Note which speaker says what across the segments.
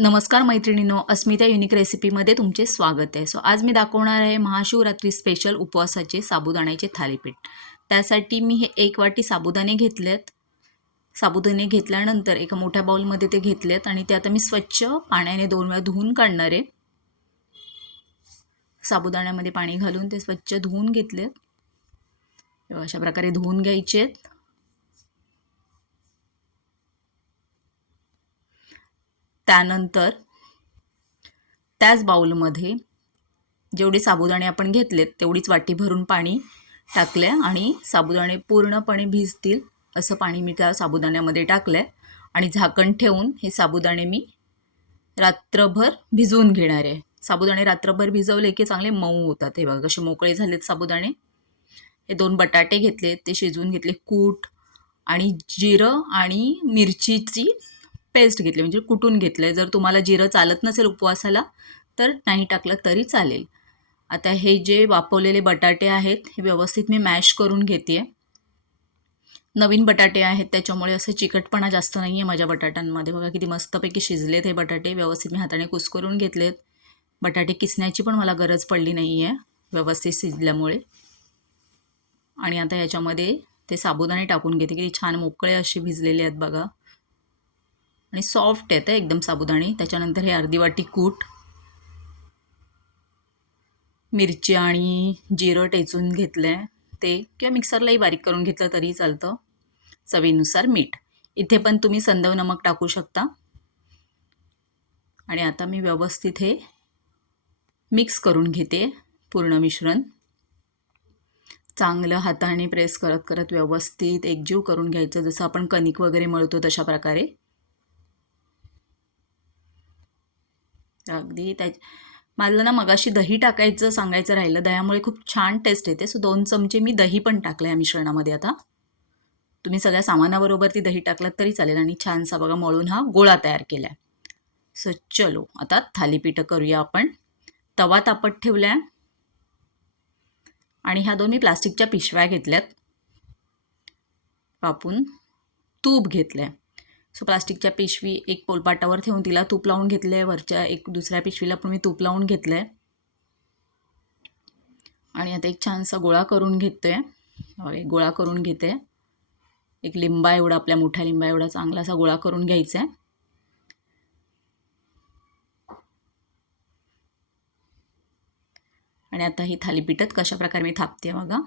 Speaker 1: नमस्कार मैत्रिणींनो अस्मिता युनिक रेसिपीमध्ये तुमचे स्वागत आहे. सो आज मी दाखवणार आहे महाशिवरात्री स्पेशल उपवासाचे साबुदाण्याचे थालीपीठ. त्यासाठी मी हे एक वाटी साबुदाणे घेतलेत. साबुदाणे घेतल्यानंतर एका मोठ्या बाउलमध्ये ते घेतलेत आणि ते आता मी स्वच्छ पाण्याने दोन वेळा धुवून काढणार आहे. साबुदाण्यामध्ये पाणी घालून ते स्वच्छ धुवून घेतलेत. अशा प्रकारे धुवून घ्यायचे आहेत त्यानंतर त्याच बाऊलमध्ये जेवढे साबुदाणे आपण घेतलेत तेवढीच वाटी भरून पाणी टाकले आणि साबुदाणे पूर्णपणे भिजतील असं पाणी मी त्या साबुदाण्यामध्ये टाकलं आहे आणि झाकण ठेवून हे साबुदाणे मी रात्रभर भिजवून घेणार आहे. साबुदाणे रात्रभर भिजवले की चांगले मऊ होतात. हे बघा कसे मोकळे झालेत साबुदाणे. हे दोन बटाटे घेतले ते शिजवून घेतले कूट आणि जिरं आणि मिरचीची पेस्ट घेतली. म्हणजे कुटून घेतलं आहे जर तुम्हाला जिरं चालत नसेल उपवासाला तर नाही टाकलं तरी चालेल. आता हे जे वापरलेले बटाटे आहेत हे व्यवस्थित मी मॅश करून घेते नवीन बटाटे आहेत त्याच्यामुळे असं चिकटपणा जास्त नाही आहे माझ्या बटाट्यांमध्ये. बघा किती मस्तपैकी शिजलेत हे बटाटे. व्यवस्थित मी हाताने कुस्करून घेतलेत. बटाटे किसण्याची पण मला गरज पडली नाही आहे व्यवस्थित शिजल्यामुळे. आणि आता याच्यामध्ये ते साबुदाणे टाकून घेते. किती छान मोकळे असे भिजलेले आहेत बघा. आणि सॉफ्ट येतं एकदम साबुदाणे. त्याच्यानंतर हे अर्धी वाटी कूट. मिरची आणि जिरं टेचून घेतलं आहे ते. किंवा मिक्सरलाही बारीक करून घेतलं तरी चालतं. चवीनुसार मीठ. इथे पण तुम्ही संदव नमक टाकू शकता. आणि आता मी व्यवस्थित हे मिक्स करून घेते पूर्ण मिश्रण. चांगलं हाताने प्रेस करत करत व्यवस्थित एकजीव करून घ्यायचं. जसं आपण कणिक वगैरे मळतो तशा प्रकारे. अगदी. त्या मला ना मगाशी दही टाकायचं सांगायचं राहिलं. दह्यामुळे खूप छान टेस्ट येते. सो दोन चमचे मी दही पण टाकलं या मिश्रणामध्ये आता. तुम्ही सगळ्या सामानाबरोबर ती दही टाकलात तरी चालेल. आणि छानसा बघा मळून हा गोळा तयार केला आहे सो चलो. आता थालीपीठं करूया आपण. तवा तापत ठेवला आहे आणि ह्या दोन मी प्लास्टिकच्या पिशव्या घेतल्यात. कापून तूप घेतलं आहे सो प्लास्टिकच्या पिशवी एक पोलपाटावर ठेवून तिला तूप लावून घेतलं आहे वरच्या एक दुसऱ्या पिशवीला पण मी तूप लावून घेतलं आहे आणि आता एक छानसा गोळा करून घेतो आहे एक गोळा करून घेते. एक लिंबा एवढा आपल्या मोठ्या लिंबा एवढा चांगला असा गोळा करून घ्यायचा आहे आणि आता ही थालीपीठच कशा प्रकारे मी थापते बघा.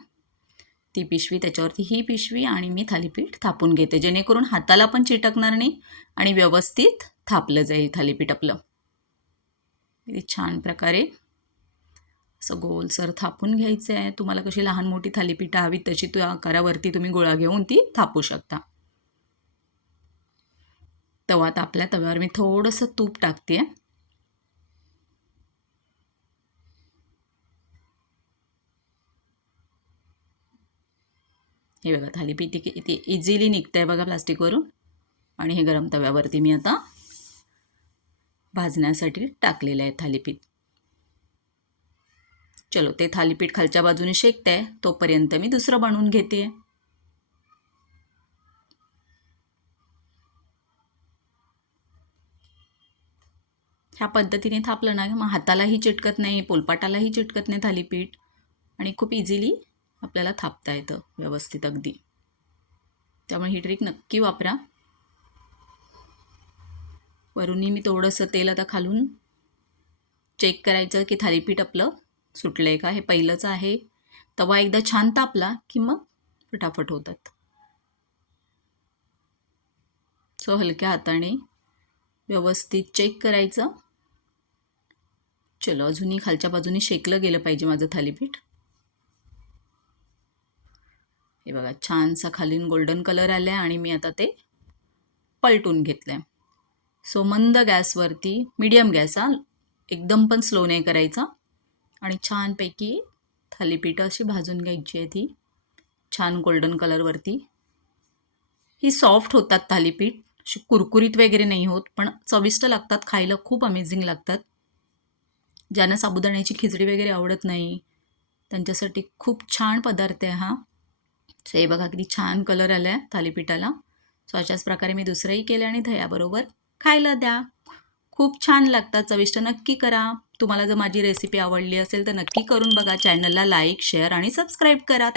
Speaker 1: ती पिशवी त्याच्यावरती ही पिशवी आणि मी थालीपीठ थापून घेते. जेणेकरून हाताला पण चिटकणार नाही आणि व्यवस्थित थापलं जाईल थालीपीठ आपलं. छान प्रकारे असं गोलसर थापून घ्यायचं आहे. तुम्हाला कशी लहान मोठी थालीपीठं हवी तशी त्या आकारावरती तुम्ही गोळा घेऊन ती थापू शकता. तवा तापल्या तव्यावर मी थोडंसं तूप टाकते हे बघा थालीपीठ किती इझिली निघतं आहे बघा प्लास्टिकवरून आणि हे गरम तव्यावरती मी आता भाजण्यासाठी टाकलेलं आहे थालीपीठ. चलो ते थालीपीठ खालच्या बाजूने शेकत आहे तोपर्यंत मी दुसरं बनवून घेते. ह्या पद्धतीने थापलं ना मग हातालाही चिटकत नाही पोलपाटालाही चिटकत नाही थालीपीठ. आणि खूप इझिली आपल्याला थापता येतं व्यवस्थित अगदी. त्यामुळे ही ट्रिक नक्की वापरा. वरूनही मी थोडंसं तेल आता खालून चेक करायचं की थालीपीठ आपलं सुटलं आहे का? हे पहिलंच आहे. तवा एकदा छान तापला की मग फटाफट होतात. सो हलक्या हाताने व्यवस्थित चेक करायचं. चलो अजूनही खालच्या बाजूने शेकलं गेलं पाहिजे माझं थालीपीठ. हे बघा छानसा खालीन गोल्डन कलर आला आहे आणि मी आता ते पलटून घेतलं आहे सो मंद गॅसवरती मीडियम गॅस हा एकदम पण स्लो नाही करायचा. आणि छानपैकी थालीपीठं अशी भाजून घ्यायची आहे ती छान गोल्डन कलरवरती ही सॉफ्ट होतात थालीपीठ अशी कुरकुरीत वगैरे नाही होत पण चविष्ट लागतात खायला खूप अमेझिंग लागतात. ज्यांना साबुदाण्याची खिचडी वगैरे आवडत नाही त्यांच्यासाठी खूप छान पदार्थ आहे हा. सो हे बघा किती छान कलर आला आहे थालीपीठाला. सो अशाच प्रकारे मी दुसरंही केलं आणि दह्याबरोबर खायला द्या. खूप छान लागतात चविष्ट. नक्की करा. तुम्हाला जर माझी रेसिपी आवडली असेल तर नक्की करून बघा. चॅनलला लाईक शेअर आणि सबस्क्राईब करा.